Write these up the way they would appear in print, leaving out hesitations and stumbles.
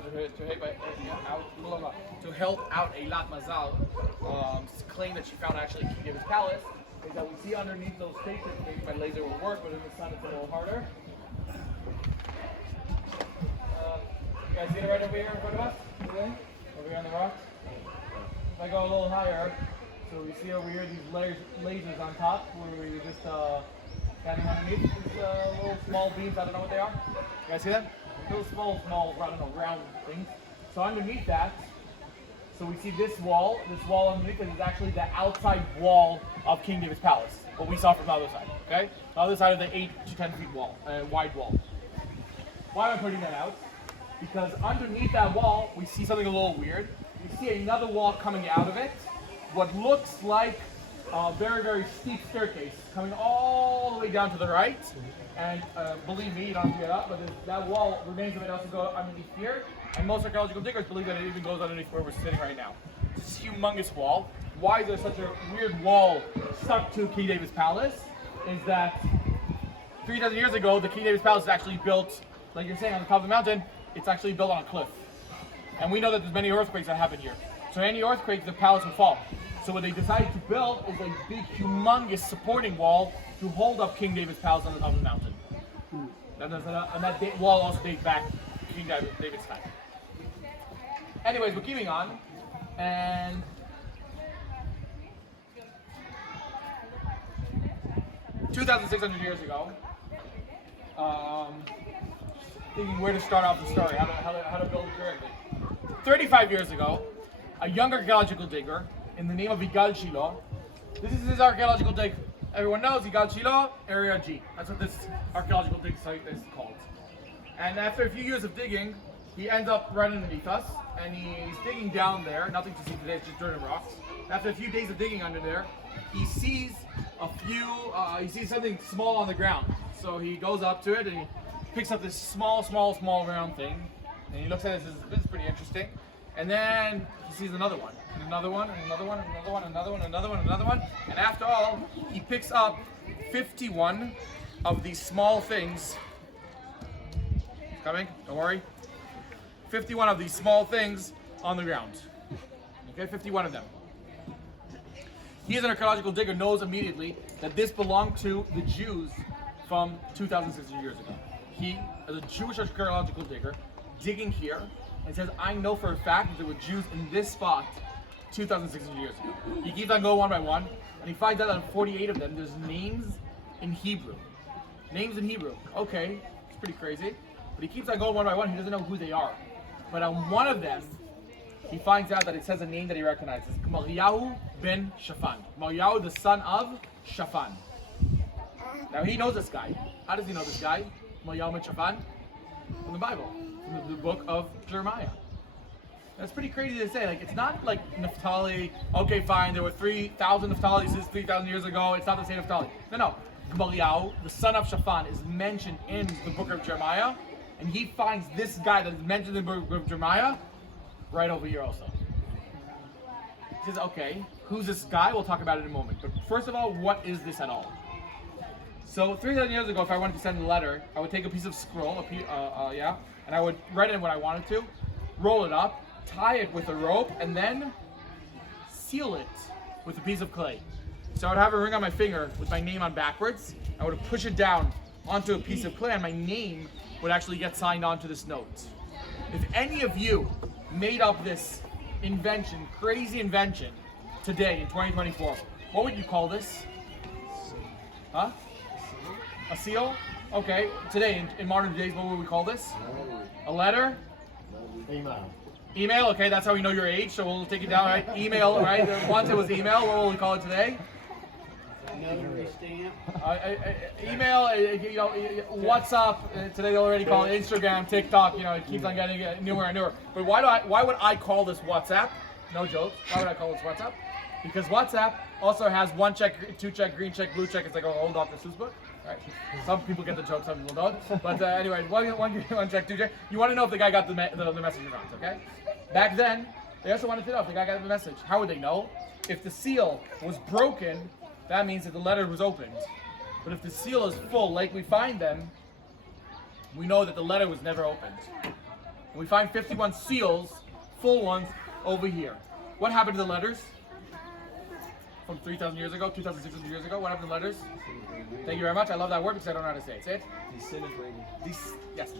Mazal, to help out Eilat Mazal, claim that she found actually King David's palace, is that we see underneath those stations, maybe my laser will work, but in the sun it's a little harder. You guys see it right over here in front of us? Okay. Over here on the rocks? If I go a little higher, so we see over here these lasers on top, where we just standing underneath these little small beams. I don't know what they are. You guys see them? Little small, I don't know, round things. So underneath that, so we see this wall underneath it is actually the outside wall of King David's palace. What we saw from the other side, okay? The other side of the 8 to 10 feet wall, wide wall. Why am I putting that out? Because underneath that wall, we see something a little weird. We see another wall coming out of it. What looks like a very, very steep staircase coming all the way down to the right. And believe me, you don't have to get up, but that wall remains of it also go underneath here. And most archaeological diggers believe that it even goes underneath where we're sitting right now. It's a humongous wall. Why is there such a weird wall stuck to King David's palace? Is that 3,000 years ago, the King David's palace is actually built, like you're saying, on the top of the mountain. It's actually built on a cliff. And we know that there's many earthquakes that happen here. So any earthquake, the palace will fall. So what they decided to build is a big, humongous supporting wall to hold up King David's palace on the top of the mountain. And that wall also dates back to King David's time. Anyways, we're keeping on, and 2,600 years ago, thinking where to start off the story, how to build it correctly. 35 years ago, a young archaeological digger in the name of Yigal Shiloh. This is his archaeological dig. Everyone knows Yigal Shiloh, Area G. That's what this archaeological dig site is called. And after a few years of digging, he ends up right underneath us, and he's digging down there. Nothing to see today, it's just dirt and rocks. After a few days of digging under there, he sees something small on the ground. So he goes up to it and he picks up this small round thing, and he looks at it and says, "This is pretty interesting." And then he sees another one, and another one, and another one, and another one, and another one, and another one, and another one. And after all, he picks up 51 of these small things. It's coming, don't worry. 51 of these small things on the ground. Okay, 51 of them. He, as an archaeological digger, knows immediately that this belonged to the Jews from 2,600 years ago. He, as a Jewish archaeological digger, digging here, and says, I know for a fact that there were Jews in this spot 2,600 years ago. He keeps on going one by one, and he finds out that on 48 of them, there's names in Hebrew. Names in Hebrew. Okay, it's pretty crazy. But he keeps on going one by one, he doesn't know who they are. But on one of them, he finds out that it says a name that he recognizes. Gamaliel ben Shaphan. Gamaliel, the son of Shaphan. Now he knows this guy. How does he know this guy? Gamaliel ben Shaphan? From the Bible. From the book of Jeremiah. That's pretty crazy to say. Like, it's not like Naphtali. Okay, fine, there were 3,000 Naphtali since 3,000 years ago. It's not the same Naphtali. No. Gamaliel, the son of Shaphan, is mentioned in the book of Jeremiah. And he finds this guy that is mentioned in the book of Jeremiah right over here also. He says, okay, who's this guy? We'll talk about it in a moment. But first of all, what is this at all? So 3,000 years ago, if I wanted to send a letter, I would take a piece of scroll, and I would write in what I wanted to, roll it up, tie it with a rope, and then seal it with a piece of clay. So I would have a ring on my finger with my name on backwards. I would push it down onto a piece of clay, and my name would actually get signed onto this note. If any of you made up this invention, crazy invention, today in 2024, what would you call this? Huh? A seal? Okay, today in modern days, what would we call this? A letter? Email. Email, okay, that's how we know your age, so we'll take it down, right? Email, right? Once it was email, what will we call it today? Notary stamp. Email, WhatsApp. Today they already call it Instagram, TikTok. It keeps on getting newer and newer. But why would I call this WhatsApp? No joke. Why would I call this WhatsApp? Because WhatsApp also has 1 check, 2 check, green check, blue check. It's like an old Dr. Seuss book. Right? Some people get the joke, some people don't. But anyway, one check, 2 check. You want to know if the guy got the message or not? Okay. Back then, they also wanted to know if the guy got the message. How would they know? If the seal was broken, that means that the letter was opened. But if the seal is full, like we find them, we know that the letter was never opened. We find 51 seals, full ones, over here. What happened to the letters? From 3,000 years ago, 2,600 years ago, what happened to the letters? Thank you very much. I love that word because I don't know how to say it. Say it. Disintegrated. Yes,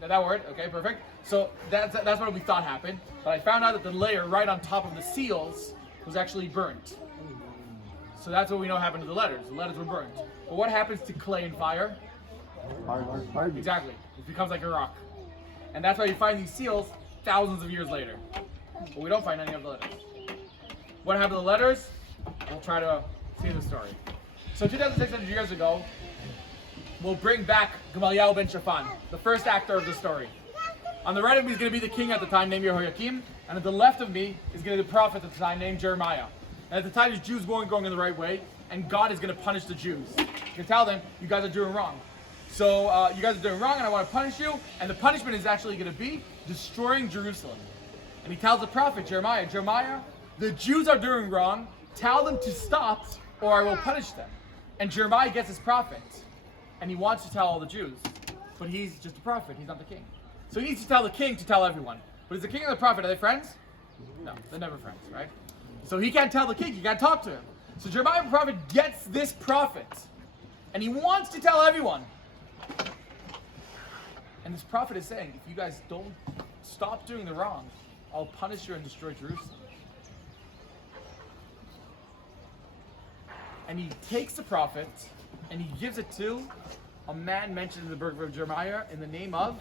that word. Okay, perfect. So that's what we thought happened. But I found out that the layer right on top of the seals was actually burnt. So that's what we know happened to the letters. The letters were burnt. But what happens to clay and fire? Hard. Exactly. It becomes like a rock. And that's why you find these seals thousands of years later. But we don't find any of the letters. What happened to the letters? We'll try to see the story. So 2,600 years ago, we'll bring back Gamaliel ben Shaphan, the first actor of the story. On the right of me is going to be the king at the time named Yehoiakim, and at the left of me is going to be the prophet at the time named Jeremiah. And at the time, the Jews weren't going in the right way, and God is going to punish the Jews. You can tell them, you guys are doing wrong. So you guys are doing wrong, and I want to punish you, and the punishment is actually going to be destroying Jerusalem. And he tells the prophet Jeremiah, the Jews are doing wrong, tell them to stop, or I will punish them. And Jeremiah gets his prophet, and he wants to tell all the Jews, but he's just a prophet, he's not the king. So he needs to tell the king to tell everyone. But is the king and the prophet, are they friends? No, they're never friends, right? So he can't tell the king, he can't talk to him. So Jeremiah the prophet gets this prophet, and he wants to tell everyone. And this prophet is saying, if you guys don't stop doing the wrong, I'll punish you and destroy Jerusalem. And he takes the prophet and he gives it to a man mentioned in the book of Jeremiah in the name of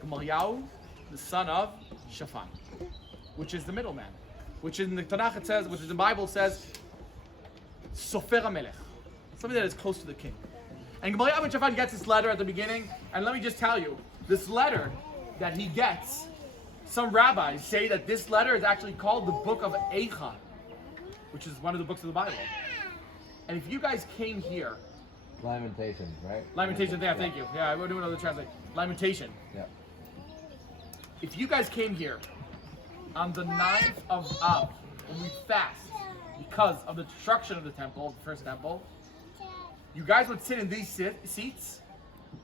Gamaliel, the son of Shaphan, which is the middleman, which in the Tanakh it says, which in the Bible says, Sofer HaMelech, somebody that is close to the king. And Gamaliel ben Shaphan gets this letter at the beginning, and let me just tell you, this letter that he gets, some rabbis say that this letter is actually called the book of Eicha, which is one of the books of the Bible. And if you guys came here, Lamentations, right? Lamentation, yeah, thank you. Yeah, I will do another translate. Lamentation. Yeah. If you guys came here on the 9th of Av, when we fast, because of the destruction of the temple, the first temple, you guys would sit in these seats,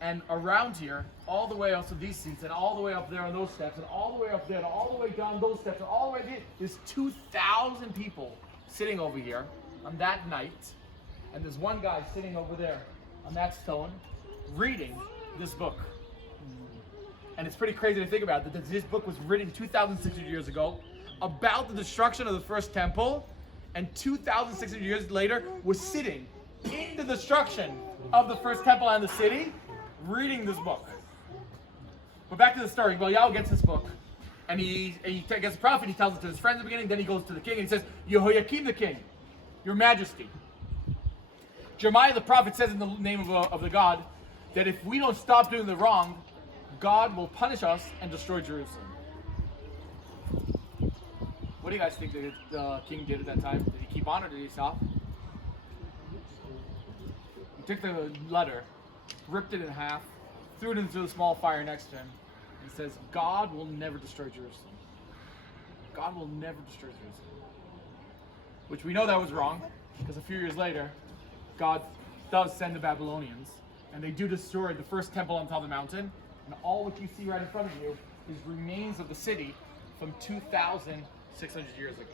and around here, all the way up to these seats, and all the way up there on those steps, and all the way up there, and all the way down those steps, and all the way there, there's 2,000 people sitting over here on that night. And there's one guy sitting over there on that stone reading this book. And it's pretty crazy to think about that this book was written 2,600 years ago about the destruction of the first temple, and 2,600 years later was sitting in the destruction of the first temple and the city reading this book. But back to the story. Gamaliel gets this book and he gets a prophet, he tells it to his friends at the beginning, then he goes to the king and he says, Yehoiakim the king, your majesty. Jeremiah the prophet says in the name of the God that if we don't stop doing the wrong, God will punish us and destroy Jerusalem. What do you guys think that the king did at that time? Did he keep on or did he stop? He took the letter, ripped it in half, threw it into a small fire next to him, and says, God will never destroy Jerusalem. God will never destroy Jerusalem. Which we know that was wrong, because a few years later, God does send the Babylonians, and they do destroy the first temple on top of the mountain, and all what you see right in front of you is remains of the city from 2,600 years ago.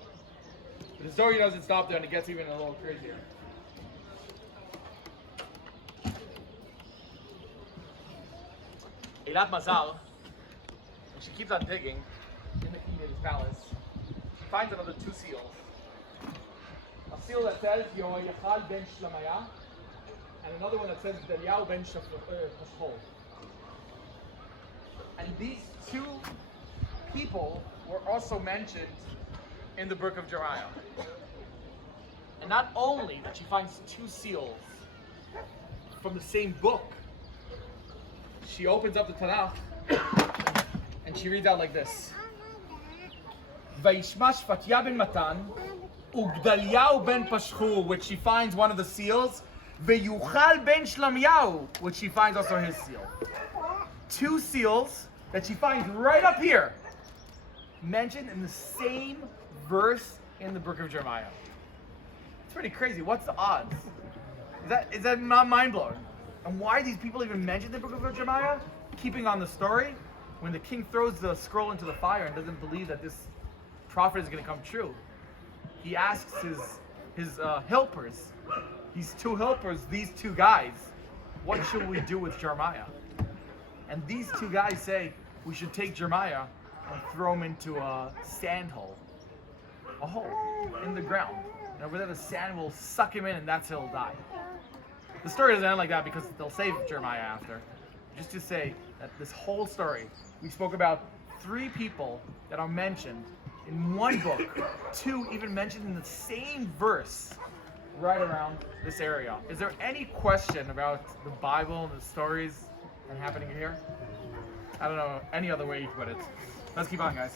But the story doesn't stop there, and it gets even a little crazier. Eilat Mazal, and she keeps on digging in the Eden's palace, she finds another 2 seals. A seal that says Yehoiachal ben Shlamaya, and another one that says Deliyahu ben Pashhol. And these 2 people were also mentioned in the book of Jeremiah. And not only that she finds 2 seals from the same book, she opens up the Tanakh and she reads out like this. Vayishma Shfatya ben Matan Ugdaliyahu ben Pashhur, which she finds one of the seals, Veyuchal ben Shlamyahu, which she finds also his seal. 2 seals that she finds right up here, mentioned in the same verse in the book of Jeremiah. It's pretty crazy. What's the odds? Is that not mind-blowing? And why these people even mention the book of Jeremiah? Keeping on the story, when the king throws the scroll into the fire and doesn't believe that this prophet is going to come true, he asks his helpers, these two helpers, these two guys, what should we do with Jeremiah? And these two guys say, we should take Jeremiah and throw him into a sand hole, a hole in the ground. And over there the sand will suck him in and that's how he'll die. The story doesn't end like that because they'll save Jeremiah after. Just to say that this whole story, we spoke about 3 people that are mentioned in one book, 2 even mentioned in the same verse right around this area. Is there any question about the Bible and the stories that are happening here? I don't know any other way you can put it. Let's keep on, guys.